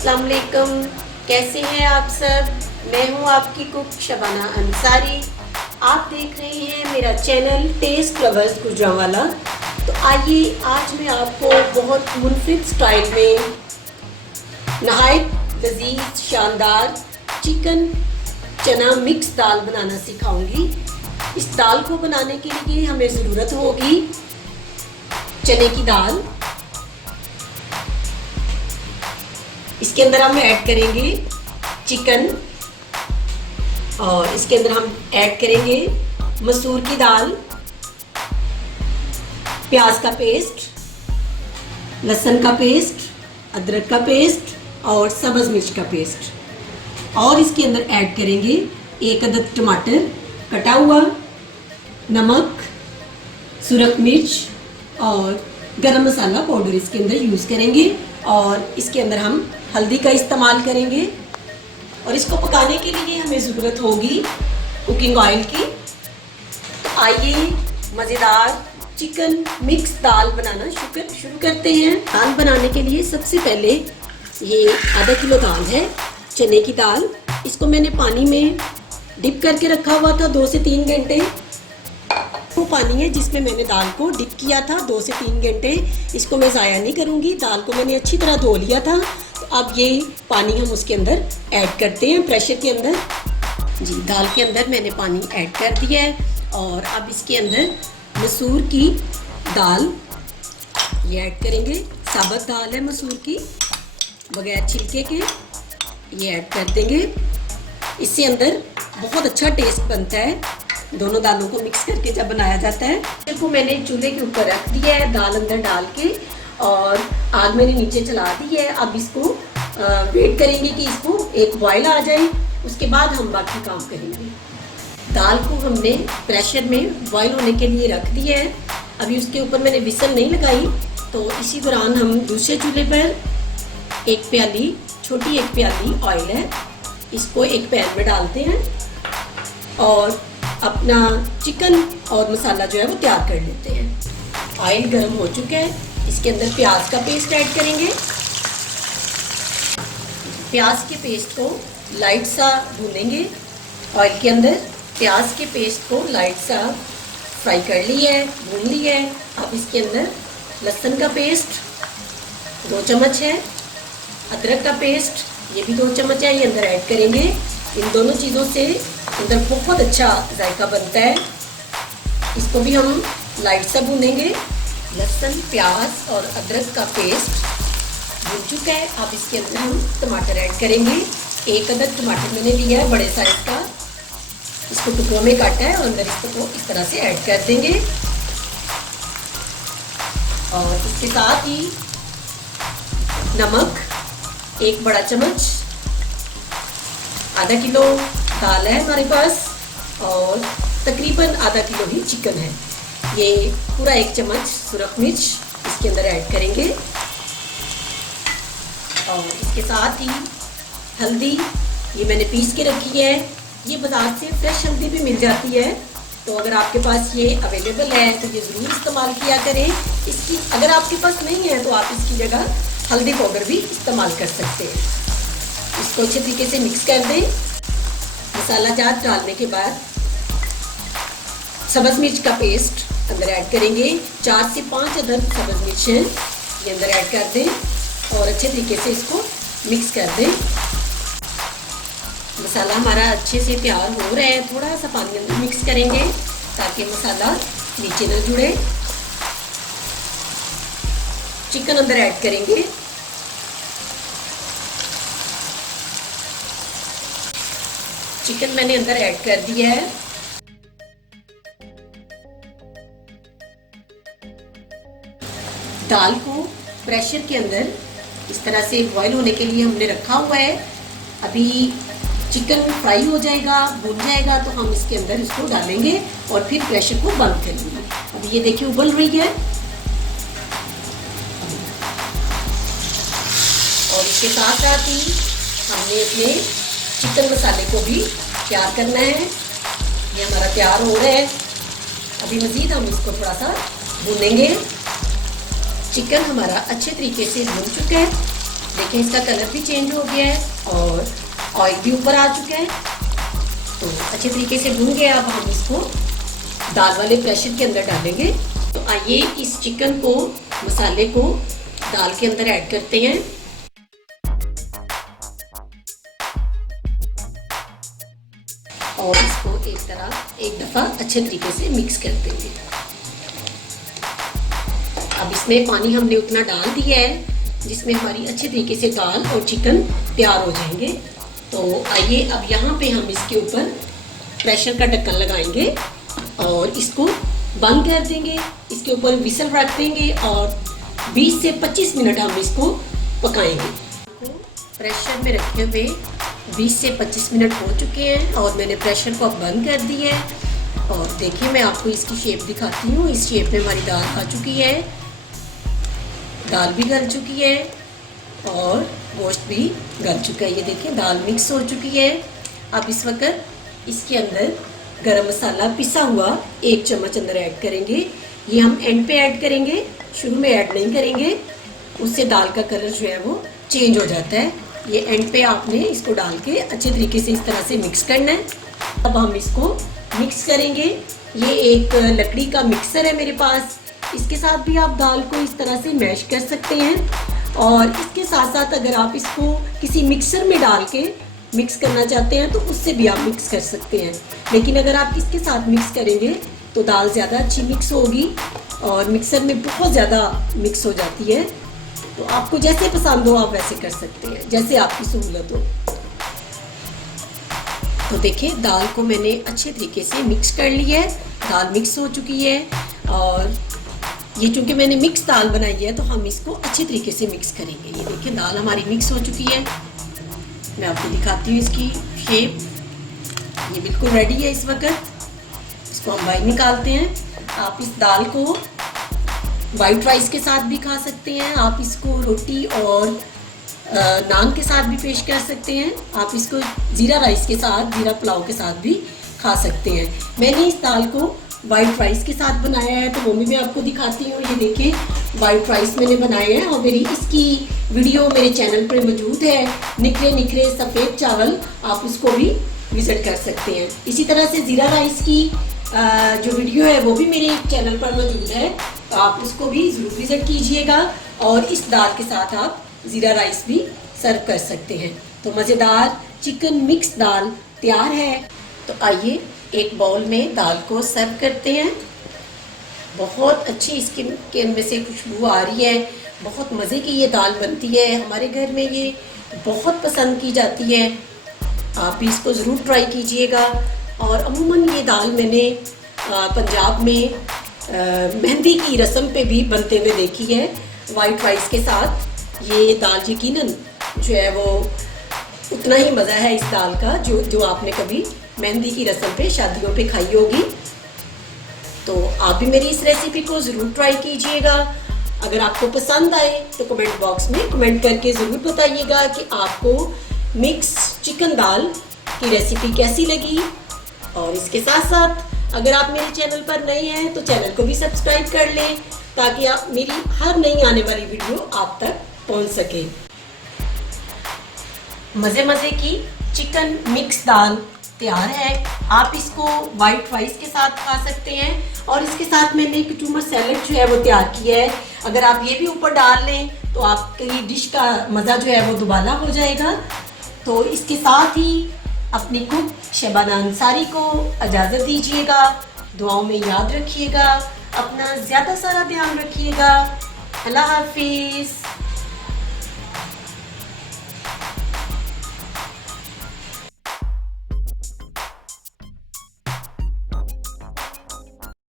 अस्सलाम वालेकुम, कैसे हैं आप सब। मैं हूं आपकी कुक शबाना अंसारी। आप देख रहे हैं मेरा चैनल टेस्ट लवर्स गुजरांवाला। तो आइए आज मैं आपको बहुत मुनफरिद स्टाइल में नहायत लजीज शानदार चिकन चना मिक्स दाल बनाना सिखाऊंगी। इस दाल को बनाने के लिए हमें ज़रूरत होगी चने की दाल। इसके अंदर हम ऐड करेंगे चिकन और इसके अंदर हम ऐड करेंगे मसूर की दाल, प्याज का पेस्ट, लहसुन का पेस्ट, अदरक का पेस्ट और सब्ज़ मिर्च का पेस्ट। और इसके अंदर ऐड करेंगे एक अदद टमाटर कटा हुआ, नमक, सुरख मिर्च और गरम मसाला पाउडर इसके अंदर यूज़ करेंगे। और इसके अंदर हम हल्दी का इस्तेमाल करेंगे। और इसको पकाने के लिए हमें ज़रूरत होगी कुकिंग ऑयल की। तो आइए मज़ेदार चिकन मिक्स दाल बनाना शुरू करते हैं। दाल बनाने के लिए सबसे पहले ये आधा किलो दाल है चने की दाल। इसको मैंने पानी में डिप करके रखा हुआ था 2 से 3 घंटे। वो पानी है जिसमें मैंने दाल को डिप किया था 2 से 3 घंटे। इसको मैं ज़ाया नहीं करूँगी। दाल को मैंने अच्छी तरह धो लिया था। तो अब ये पानी हम उसके अंदर ऐड करते हैं प्रेशर के अंदर। जी, दाल के अंदर मैंने पानी ऐड कर दिया है। और अब इसके अंदर मसूर की दाल ये ऐड करेंगे। साबुत दाल है मसूर की, बगैर छिलके के। ये ऐड कर देंगे। इससे अंदर बहुत अच्छा टेस्ट बनता है। दोनों दालों को मिक्स करके जब बनाया जाता है। देखो मैंने चूल्हे के ऊपर रख दिया है दाल अंदर डाल के और आग मैंने नीचे चला दी है। अब इसको वेट करेंगे कि इसको एक बॉयल आ जाए, उसके बाद हम बाकी काम करेंगे। दाल को हमने प्रेशर में बॉयल होने के लिए रख दिया है। अभी उसके ऊपर मैंने विसल नहीं लगाई। तो इसी दौरान हम दूसरे चूल्हे पर छोटी एक प्याली ऑयल है, इसको एक पैन में डालते हैं और अपना चिकन और मसाला जो है वो तैयार कर लेते हैं। ऑयल गर्म हो चुका है। इसके अंदर प्याज का पेस्ट ऐड करेंगे। प्याज के पेस्ट को लाइट सा भूनेंगे ऑयल के अंदर। प्याज के पेस्ट को लाइट सा फ्राई कर लिया है, भून लिया है। अब इसके अंदर लहसुन का पेस्ट 2 चम्मच है, अदरक का पेस्ट ये भी 2 चम्मच है, ये अंदर ऐड करेंगे। इन दोनों चीज़ों से अंदर बहुत अच्छा जायका बनता है। इसको भी हम लाइट सा भूनेंगे। लहसुन, प्याज और अदरक का पेस्ट भून चुका है। अब इसके अंदर हम टमाटर ऐड करेंगे। एक अदद टमाटर मैंने लिया है बड़े साइज का, इसको टुकड़ों में काटा है और अंदर इसको इस तरह से ऐड कर देंगे। और इसके साथ ही नमक 1 बड़ा चम्मच, आधा किलो दाल है हमारे पास और तकरीबन आधा किलो ही चिकन है। ये पूरा 1 चम्मच सुरख मिर्च इसके अंदर ऐड करेंगे। और इसके साथ ही हल्दी ये मैंने पीस के रखी है। ये बाज़ार से फ्रेश हल्दी भी मिल जाती है, तो अगर आपके पास ये अवेलेबल है तो ये ज़रूर इस्तेमाल किया करें। इसकी अगर आपके पास नहीं है तो आप इसकी जगह हल्दी पाउडर भी इस्तेमाल कर सकते हैं। इसको अच्छे तरीके से मिक्स कर दें। मसाला जार डालने के बाद सब्ज़ मिर्च का पेस्ट अंदर ऐड करेंगे। 4 से 5 अदद सब्ज़ मिर्च हैं, ये अंदर ऐड कर दें और अच्छे तरीके से इसको मिक्स कर दें। मसाला हमारा अच्छे से तैयार हो रहा है। थोड़ा सा पानी अंदर मिक्स करेंगे ताकि मसाला नीचे न जुड़े। चिकन अंदर ऐड करेंगे। चिकन मैंने अंदर ऐड कर दिया है। दाल को प्रेशर के अंदर इस तरह से बॉईल होने के लिए हमने रखा हुआ है। अभी चिकन फ्राई हो जाएगा, भून जाएगा तो हम इसके अंदर इसको डालेंगे और फिर प्रेशर को बंद करेंगे। अभी ये देखिए उबल रही है। और इसके साथ साथ ही हमने अपने चिकन मसाले को भी तैयार करना है। ये हमारा तैयार हो रहा है। अभी मज़ीद हम इसको थोड़ा सा भूनेंगे। चिकन हमारा अच्छे तरीके से भून चुका है। देखिए इसका कलर भी चेंज हो गया है और ऑयल भी ऊपर आ चुका है। तो अच्छे तरीके से भून गया। अब हम इसको दाल वाले प्रेशर के अंदर डालेंगे। तो आइए इस चिकन को, मसाले को दाल के अंदर ऐड करते हैं। और इसको एक दफ़ा अच्छे तरीके से मिक्स कर देंगे। अब इसमें पानी हमने उतना डाल दिया है जिसमें हमारी अच्छे तरीके से दाल और चिकन तैयार हो जाएंगे। तो आइए अब यहाँ पे हम इसके ऊपर प्रेशर का ढक्कन लगाएंगे और इसको बंद कर देंगे। इसके ऊपर विसल रख देंगे और 20 से 25 मिनट हम इसको पकाएंगे। प्रेशर में रखे हुए 20 से 25 मिनट हो चुके हैं और मैंने प्रेशर को अब बंद कर दिया है। और देखिए मैं आपको इसकी शेप दिखाती हूँ। इस शेप में हमारी दाल आ चुकी है, दाल भी गल चुकी है और गोश्त भी गल चुका है। ये देखिए दाल मिक्स हो चुकी है। अब इस वक्त इसके अंदर गरम मसाला पिसा हुआ 1 चम्मच अंदर ऐड करेंगे। ये हम एंड पे ऐड करेंगे, शुरू में ऐड नहीं करेंगे, उससे दाल का कलर जो है वो चेंज हो जाता है। ये एंड पे आपने इसको डाल के अच्छे तरीके से इस तरह से मिक्स करना है। अब हम इसको मिक्स करेंगे। ये एक लकड़ी का मिक्सर है मेरे पास, इसके साथ भी आप दाल को इस तरह से मैश कर सकते हैं। और इसके साथ साथ अगर आप इसको किसी मिक्सर में डाल के मिक्स करना चाहते हैं तो उससे भी आप मिक्स कर सकते हैं। लेकिन अगर आप इसके साथ मिक्स करेंगे तो दाल ज़्यादा अच्छी मिक्स होगी और मिक्सर में बहुत ज़्यादा मिक्स हो जाती है। तो आपको जैसे पसंद हो आप वैसे कर सकते हैं, जैसे आपकी सहूलत हो। तो देखिए दाल को मैंने अच्छे तरीके से मिक्स कर लिया है, दाल मिक्स हो चुकी है। और ये चूँकि मैंने मिक्स दाल बनाई है तो हम इसको अच्छे तरीके से मिक्स करेंगे। ये देखिए दाल हमारी मिक्स हो चुकी है। मैं आपको दिखाती हूँ इसकी शेप। ये बिल्कुल रेडी है इस वक्त। इसको हम बाहर निकालते हैं। आप इस दाल को वाइट राइस के साथ भी खा सकते हैं, आप इसको रोटी और नान के साथ भी पेश कर सकते हैं, आप इसको ज़ीरा राइस के साथ, ज़ीरा पुलाव के साथ भी खा सकते हैं। मैंने इस दाल को वाइट राइस के साथ बनाया है तो वो भी मैं आपको दिखाती हूँ। ये देखिए वाइट राइस मैंने बनाया है और मेरी इसकी वीडियो मेरे चैनल पर मौजूद है, निखरे निखरे सफ़ेद चावल, आप उसको भी विज़िट कर सकते हैं। इसी तरह से ज़ीरा राइस की जो वीडियो है वो भी मेरे चैनल पर मौजूद है, तो आप उसको भी ज़रूर विज़िट कीजिएगा। और इस दाल के साथ आप ज़ीरा राइस भी सर्व कर सकते हैं। तो मज़ेदार चिकन मिक्स दाल तैयार है। तो आइए एक बाउल में दाल को सर्व करते हैं। बहुत अच्छी इसके इनमें से खुशबू आ रही है, बहुत मज़े की ये दाल बनती है। हमारे घर में ये बहुत पसंद की जाती है, आप भी इसको ज़रूर ट्राई कीजिएगा। और अमूमन ये दाल मैंने पंजाब में मेहंदी की रस्म पे भी बनते हुए देखी है वाइट राइस के साथ। ये दाल यकीनन जो है वो उतना ही मज़ा है इस दाल का जो आपने कभी मेहंदी की रस्म पे, शादियों पे खाई होगी। तो आप भी मेरी इस रेसिपी को ज़रूर ट्राई कीजिएगा। अगर आपको पसंद आए तो कमेंट बॉक्स में कमेंट करके ज़रूर बताइएगा कि आपको मिक्स चिकन दाल की रेसिपी कैसी लगी। और इसके साथ साथ अगर आप मेरे चैनल पर नए हैं तो चैनल को भी सब्सक्राइब कर लें ताकि आप मेरी हर नई आने वाली वीडियो आप तक पहुंच सके। मज़े मज़े की चिकन मिक्स दाल तैयार है। आप इसको वाइट राइस के साथ खा सकते हैं और इसके साथ मैंने एक कचूमर सैलेड जो है वो तैयार किया है। अगर आप ये भी ऊपर डाल लें तो आपकी डिश का मज़ा जो है वो दुबाला हो जाएगा। तो इसके साथ ही अपनी कुक शबाना अंसारी को इजाज़त दीजिएगा। दुआओं में याद रखिएगा, अपना ज़्यादा सारा ध्यान रखिएगा। अल्लाह हाफिज़।